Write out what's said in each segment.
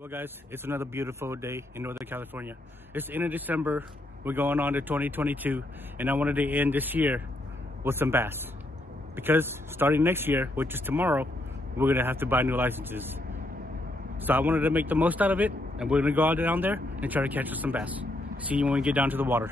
Well guys, it's another beautiful day in Northern California. It's the end of December, we're going on to 2022, and I wanted to end this year with some bass. Because starting next year, which is tomorrow, we're gonna have to buy new licenses. So I wanted to make the most out of it, and we're gonna go out down there and try to catch us some bass. See you when we get down to the water.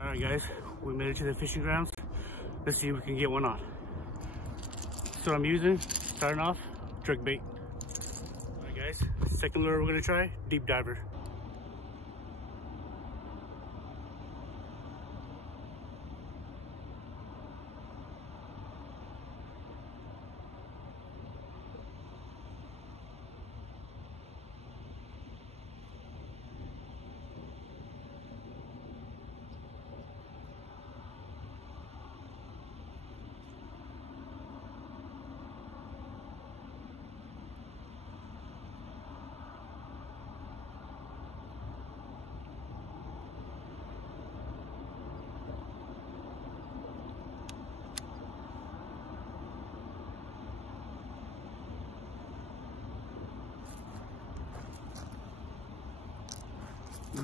Alright guys, we made it to the fishing grounds. Let's see if we can get one on. So I'm using, starting off, jerk bait. Alright guys, second lure we're gonna try, deep diver.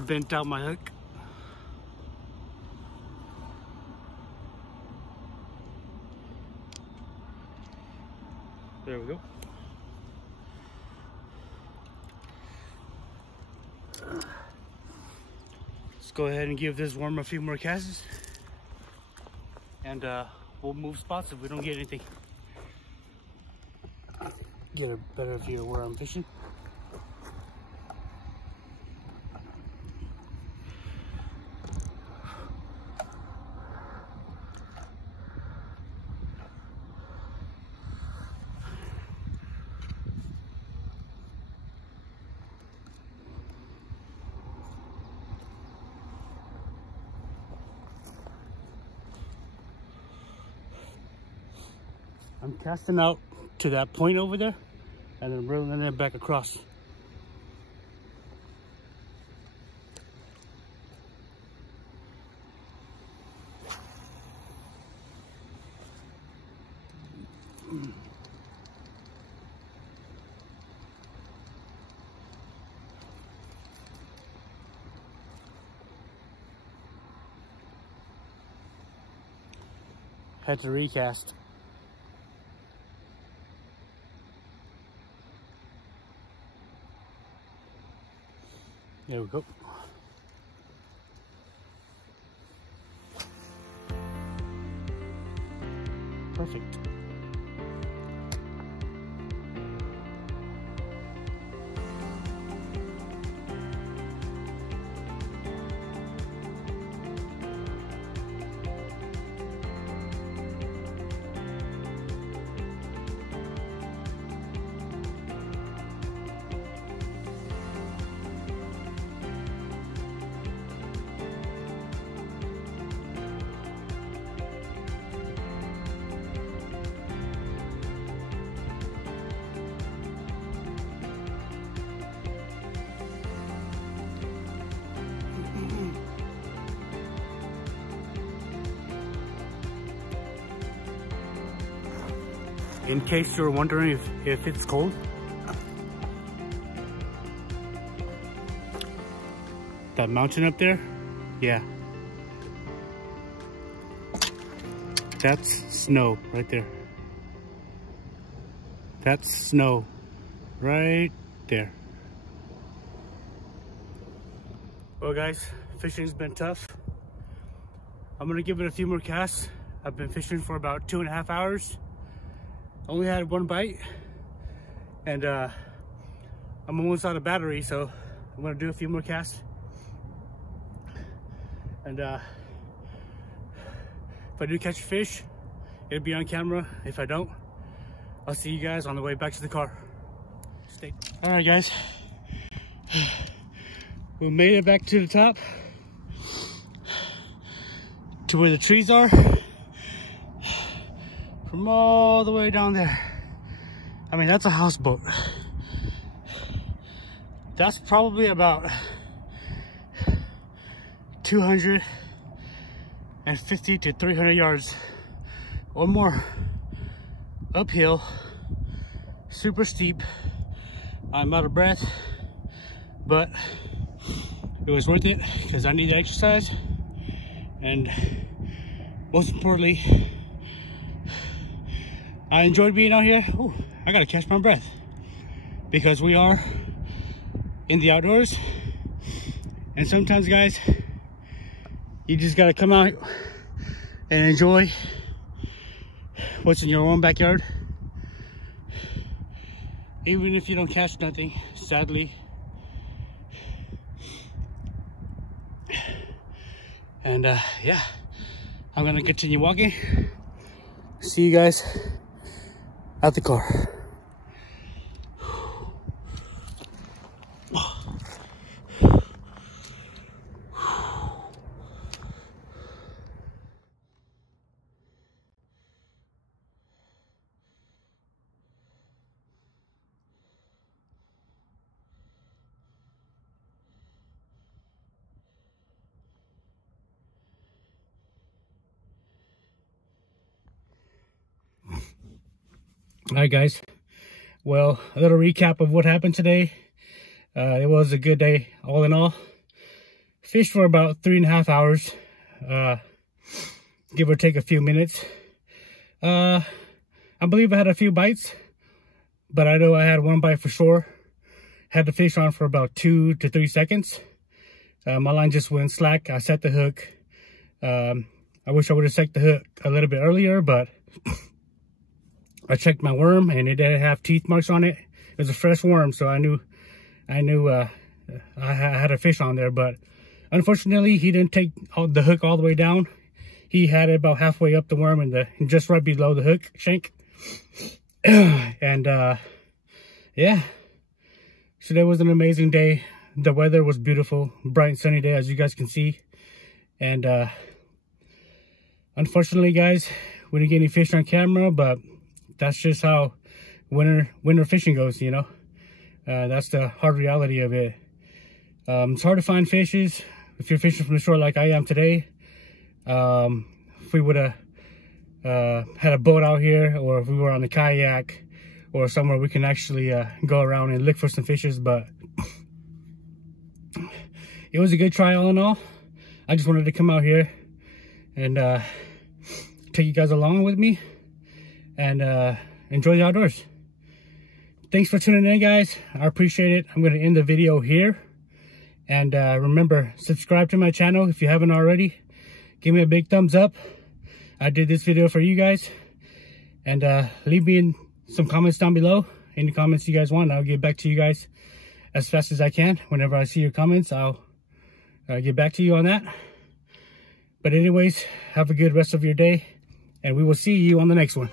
Bent out my hook. There we go. Let's go ahead and give this worm a few more casts, and we'll move spots if we don't get anything. Get a better view of where I'm fishing. I'm casting out to that point over there and then reeling it back across. Had to recast. There we go. Perfect. in case you're wondering if it's cold. That mountain up there, yeah, that's snow right there. That's snow right there. Well guys, fishing's been tough. I'm gonna give it a few more casts. I've been fishing for about 2.5 hours. Only had one bite, and I'm almost out of battery, so I'm gonna do a few more casts. And if I do catch a fish, it'll be on camera. If I don't, I'll see you guys on the way back to the car. All right guys, we made it back to the top, to where the trees are. From all the way down there. I mean, that's a houseboat. That's probably about 250 to 300 yards or more uphill, super steep. I'm out of breath, but it was worth it because I need the exercise, and most importantly, I enjoyed being out here. Ooh, I gotta catch my breath because we are in the outdoors, and sometimes guys, you just gotta come out and enjoy what's in your own backyard, even if you don't catch nothing, sadly. And yeah, I'm gonna continue walking. See you guys at the car. All right guys, well, a little recap of what happened today. It was a good day all in all. Fished for about 3.5 hours, give or take a few minutes. I believe I had a few bites, but I know I had one bite for sure. Had the fish on for about 2 to 3 seconds. My line just went slack. I set the hook. I wish I would have set the hook a little bit earlier, but I checked my worm and it didn't have teeth marks on it. It was a fresh worm, so I knew I had a fish on there. But unfortunately, he didn't take the hook all the way down. He had it about halfway up the worm and just right below the hook shank. And yeah, today was an amazing day. The weather was beautiful, bright and sunny day, as you guys can see. And unfortunately, guys, we didn't get any fish on camera, but that's just how winter fishing goes, you know. That's the hard reality of it. It's hard to find fishes if you're fishing from the shore like I am today. If we would have had a boat out here, or if we were on a kayak or somewhere we can actually go around and look for some fishes, but it was a good try all in all. I just wanted to come out here and take you guys along with me and enjoy the outdoors. Thanks for tuning in, guys. I appreciate it. I'm going to end the video here. And remember, subscribe to my channel if you haven't already. Give me a big thumbs up. I did this video for you guys. And leave me in some comments down below. Any comments you guys want, I'll get back to you guys as fast as I can. Whenever I see your comments, I'll get back to you on that. But anyways, have a good rest of your day, and we will see you on the next one.